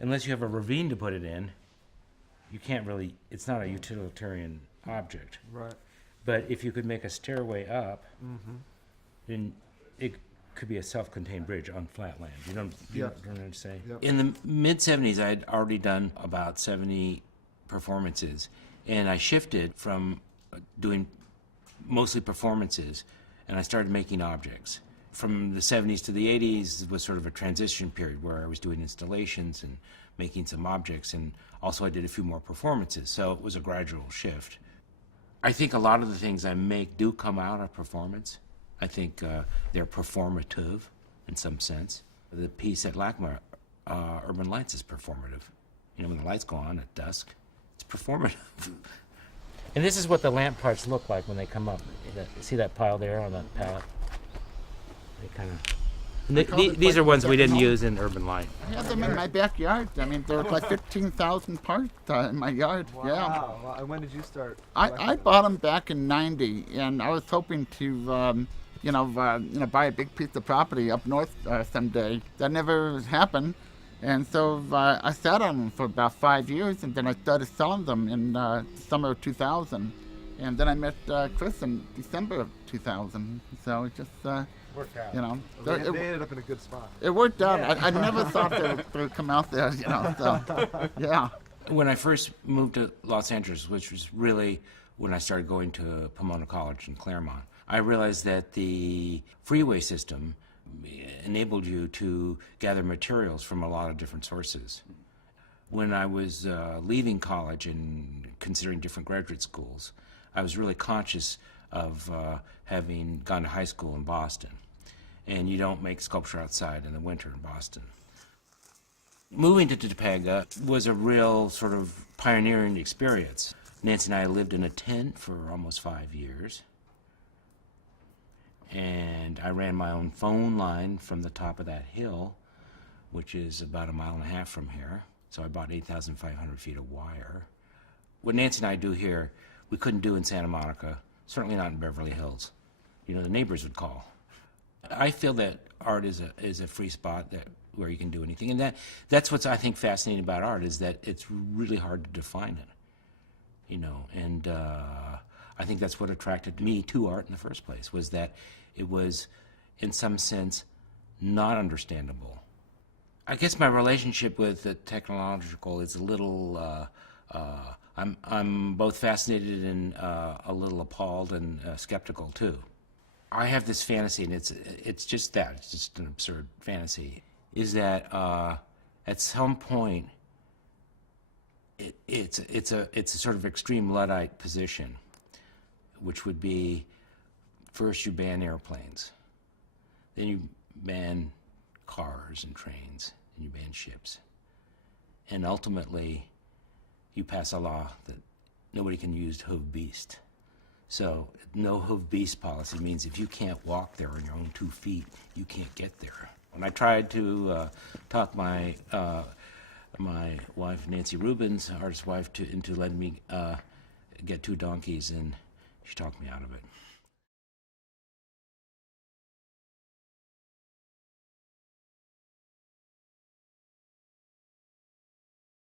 unless you have a ravine to put it in, you can't really, it's not a utilitarian object. Right. But if you could make a stairway up, then it could be a self-contained bridge on flat land. You don't know what I'm saying? Yep. In the mid-'70s, I'd already done about 70 performances, and I shifted from doing mostly performances, and I started making objects. From the 70s to the 80s was sort of a transition period where I was doing installations and making some objects, and also I did a few more performances, so it was a gradual shift. I think a lot of the things I make do come out of performance. I think they're performative in some sense. The piece at LACMA, Urban Lights, is performative. You know, when the lights go on at dusk, it's performative. And this is what the lamp parts look like when they come up. See that pile there on the pallet? They kind of. These are ones we didn't use in Urban Light. I have them in my backyard. I mean, there are like 15,000 parts in my yard. Wow. Yeah. Wow. And when did you start? I bought them back in '90, and I was hoping to, buy a big piece of property up north someday. That never happened, and so I sat on them for about 5 years, and then I started selling them in summer of 2000, and then I met Chris in December of 2000. So it just. Worked out. You know, They ended up in a good spot. it worked out. I never thought they would come out there. You know, so yeah. When I first moved to Los Angeles, which was really when I started going to Pomona College in Claremont, I realized that the freeway system enabled you to gather materials from a lot of different sources. When I was leaving college and considering different graduate schools, I was really conscious of having gone to high school in Boston. And you don't make sculpture outside in the winter in Boston. Moving to Topanga was a real sort of pioneering experience. Nancy and I lived in a tent for almost 5 years. And I ran my own phone line from the top of that hill, which is about 1.5 miles from here. So I bought 8,500 feet of wire. What Nancy and I do here, we couldn't do in Santa Monica, certainly not in Beverly Hills. You know, the neighbors would call. I feel that art is a free spot where you can do anything, and that's what's I think fascinating about art is that it's really hard to define it, you know. And I think that's what attracted me to art in the first place, was that it was, in some sense, not understandable. I guess my relationship with the technological is a little. I'm both fascinated and a little appalled and skeptical too. I have this fantasy, and it's just that. It's just an absurd fantasy. Is that at some point it's a sort of extreme Luddite position, which would be first you ban airplanes, then you ban cars and trains, and you ban ships, and ultimately you pass a law that nobody can use hoof beast. So no hoof beast policy means if you can't walk there on your own 2 feet, you can't get there. When I tried to talk my wife, Nancy Rubens, artist wife, into letting me get 2 donkeys, and she talked me out of it.